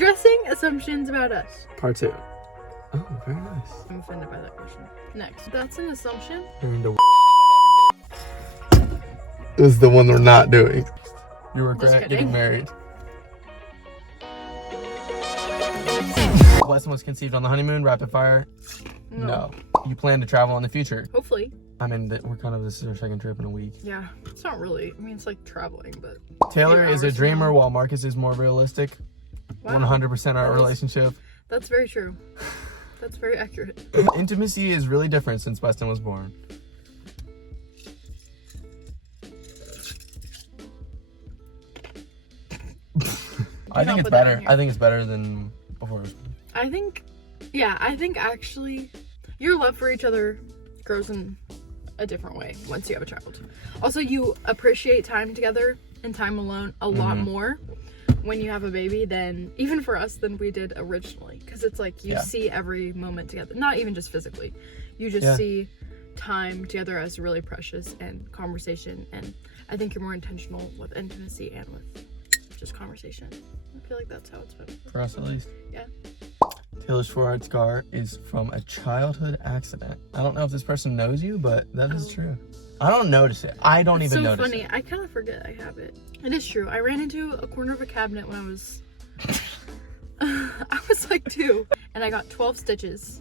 Dressing assumptions about us. Part 2. Oh, very nice. I'm offended by that question. Next. That's an assumption? And the is the one we're not doing. You regret getting married. Weston was conceived on the honeymoon. Rapid fire. No. You plan to travel in the future. Hopefully. I mean, this is our second trip in a week. Yeah. It's not really. I mean, it's like traveling, but. Taylor is a dreamer while Marcus is more realistic. Wow. 100% our relationship. That's very true. That's very accurate. Intimacy is really different since Weston was born. I think it's better. I think it's better than before. I think actually your love for each other grows in a different way once you have a child. Also, you appreciate time together and time alone a lot more when you have a baby than even for us than we did originally, because it's like you see every moment together, not even just physically, you just see time together as really precious, and conversation, and I think you're more intentional with intimacy and with just conversation. I feel like that's how it's been for us, at least. Yeah. Taylor's forehead scar is from a childhood accident. I don't know if this person knows you, but that is true. I don't notice it. I don't even notice it. It's so funny. I kind of forget I have it. It is true. I ran into a corner of a cabinet when I was I was like 2, and I got 12 stitches.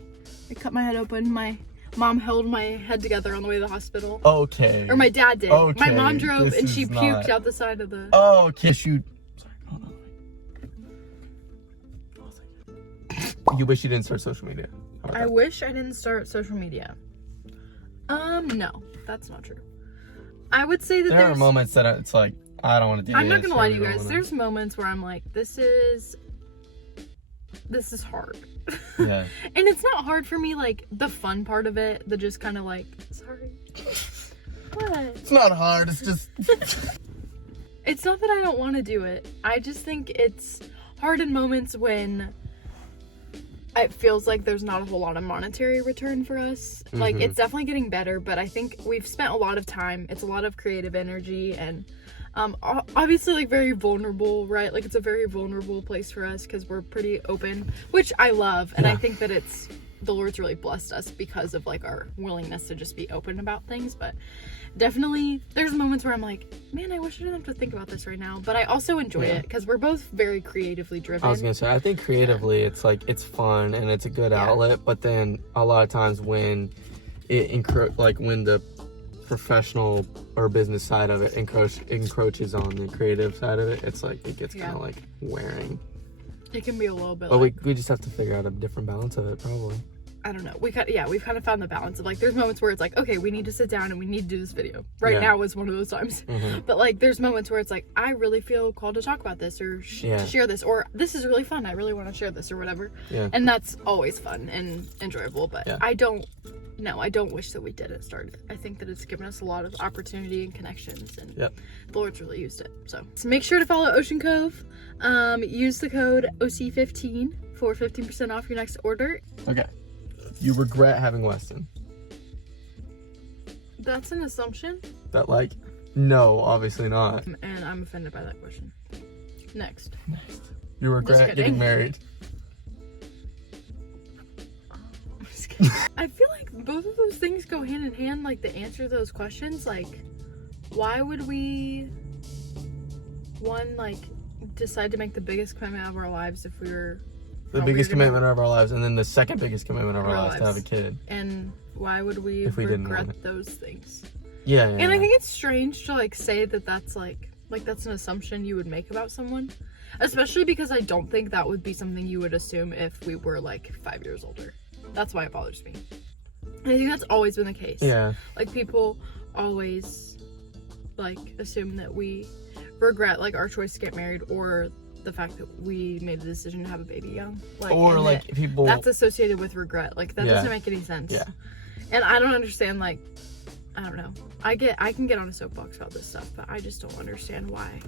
I cut my head open. My mom held my head together on the way to the hospital. Okay. Or my dad did. Okay. My mom drove and she puked out the side of the... Oh, okay. Shoot. Sorry, hold on. You wish you didn't start social media. I wish I didn't start social media. No, that's not true. I would say that there are moments that it's like, I don't want to do this. I'm not gonna lie to you guys. There's moments where I'm like, this is hard. Yeah. And it's not hard for me, like, the fun part of it, the just kind of like, sorry. What? It's not hard, it's just... It's not that I don't want to do it. I just think it's hard in moments when it feels like there's not a whole lot of monetary return for us. Like, it's definitely getting better, but I think we've spent a lot of time. It's a lot of creative energy, and obviously, like, very vulnerable, right? Like, it's a very vulnerable place for us because we're pretty open, which I love. And I think that the Lord's really blessed us because of, like, our willingness to just be open about things. But definitely there's moments where I'm like, man, I wish I didn't have to think about this right now, but I also enjoy it because we're both very creatively driven. I was gonna say, I think creatively it's like, it's fun and it's a good outlet, but then a lot of times when it when the professional or business side of it encroaches on the creative side of it, it's like, it gets kind of like wearing. It can be a little bit, but we just have to figure out a different balance of it, probably. I don't know. We've kind of found the balance of, like, there's moments where it's like, okay, we need to sit down and we need to do this video. Right now is one of those times. But, like, there's moments where it's like, I really feel called to talk about this or to share this, or this is really fun. I really want to share this or whatever. Yeah. And that's always fun and enjoyable. But I don't wish that we didn't start it. I think that it's given us a lot of opportunity and connections, and the Lord's really used it. So make sure to follow Ocean Cove. Use the code OC15 for 15% off your next order. Okay. You regret having Weston. That's an assumption? That, like, no, obviously not. And I'm offended by that question. Next. You regret getting married. I'm just kidding. I feel like both of those things go hand in hand, like, the answer to those questions. Like, why would we, decide to make the biggest commitment of our lives if we were... The biggest commitment of our lives, and then the second biggest commitment of our lives to have a kid. And why would we regret those things? Yeah. And I think it's strange to, like, say that that's like that's an assumption you would make about someone, especially because I don't think that would be something you would assume if we were, like, 5 years older. That's why it bothers me. And I think that's always been the case. Yeah. Like, people always, like, assume that we regret, like, our choice to get married, or the fact that we made the decision to have a baby young, like, or like people that's associated with regret. Like, that doesn't make any sense. Yeah. And I don't understand, like, I don't know. I can get on a soapbox about this stuff, but I just don't understand why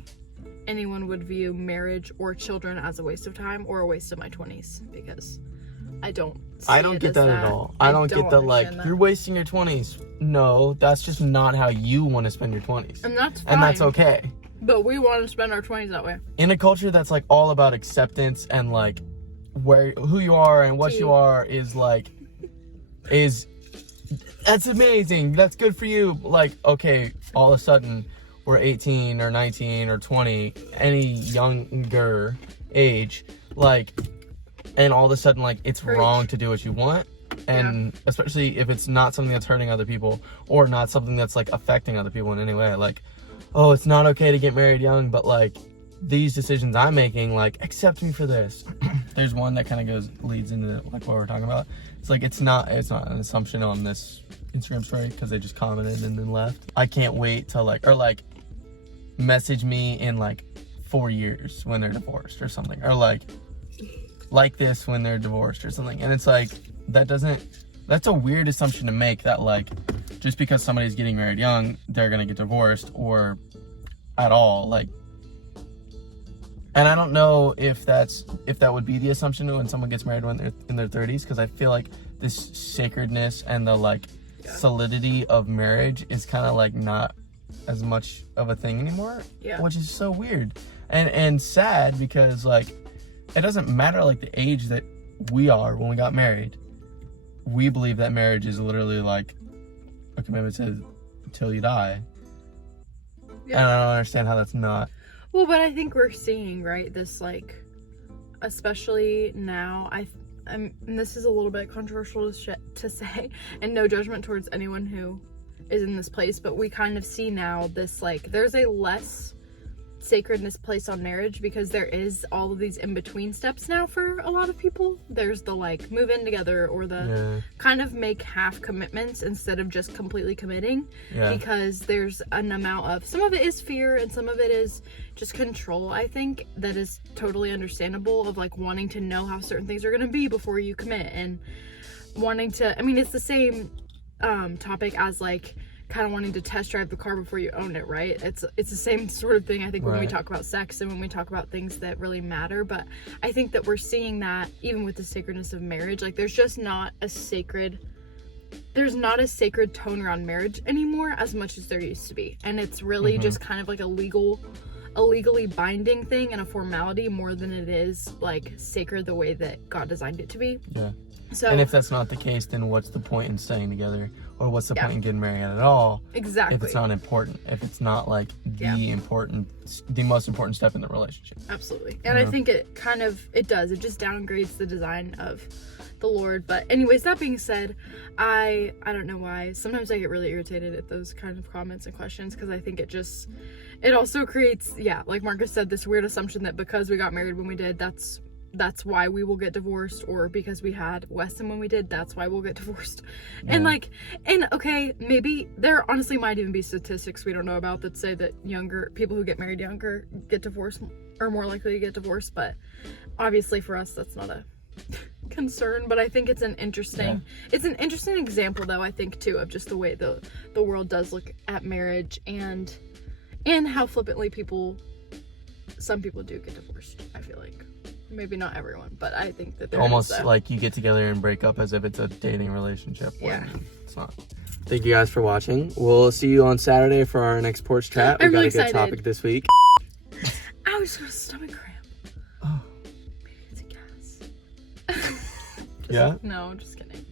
anyone would view marriage or children as a waste of time or a waste of my 20s, because I don't get that at all. I don't get that, like, you're wasting your 20s. No, that's just not how you want to spend your 20s. And that's fine. And that's okay. But we want to spend our 20s that way. In a culture that's like all about acceptance and like who you are and what you are is that's amazing. That's good for you. Like, okay, all of a sudden we're 18 or 19 or 20, any younger age, like, and all of a sudden, like, it's wrong to do what you want. And especially if it's not something that's hurting other people or not something that's like affecting other people in any way. Like, oh, it's not okay to get married young, but like these decisions I'm making, like, accept me for this. There's one that kind of leads into like what we're talking about. It's like it's not an assumption on this Instagram story because they just commented and then left. I can't wait to message me in like 4 years when they're divorced or something, or like this when they're divorced or something. And it's like that's a weird assumption to make, that like just because somebody's getting married young they're gonna get divorced or at all. Like, and I don't know if that would be the assumption when someone gets married when they're in their 30s, because I feel like this sacredness and the like solidity of marriage is kind of like not as much of a thing anymore, which is so weird and sad, because like it doesn't matter like the age that we are when we got married. We believe that marriage is literally like a commitment to until you die. And I don't understand how that's not. Well, but I think we're seeing, right, this, like, especially now, and this is a little bit controversial to say, and no judgment towards anyone who is in this place, but we kind of see now this, like, there's a less sacredness placed on marriage because there is all of these in-between steps now for a lot of people. There's the, like, move in together or the kind of make half commitments instead of just completely committing, because there's an amount of, some of it is fear and some of it is just control, I think, that is totally understandable, of like wanting to know how certain things are going to be before you commit, and wanting to, I mean, it's the same topic as like kind of wanting to test drive the car before you own it, right? It's the same sort of thing, I think, when we talk about sex and when we talk about things that really matter. But I think that we're seeing that even with the sacredness of marriage, like there's just not a sacred tone around marriage anymore as much as there used to be, and it's really just kind of like a legally binding thing and a formality more than it is like sacred the way that God designed it to be. So, and if that's not the case, then what's the point in staying together, or what's the point in getting married at all? Exactly. If it's not important, if it's not like the most important step in the relationship. Absolutely. And I think it just downgrades the design of the Lord. But anyways, that being said, I don't know why sometimes I get really irritated at those kind of comments and questions, because I think it also creates, like Marcus said, this weird assumption that because we got married when we did, that's why we will get divorced, or because we had Weston when we did, that's why we'll get divorced. And okay, maybe there honestly might even be statistics we don't know about that say that people who get married younger get divorced, or more likely to get divorced, but obviously for us that's not a concern. But I think it's an interesting example, though, I think, too, of just the way the world does look at marriage, and how flippantly some people do get divorced, I feel like. Maybe not everyone, but I think that they're almost like you get together and break up as if it's a dating relationship. It's not. Thank you guys for watching. We'll see you on Saturday for our next porch chat. We got a good topic this week. I was got a stomach cramp. Oh. Maybe it's a gas. No, just kidding.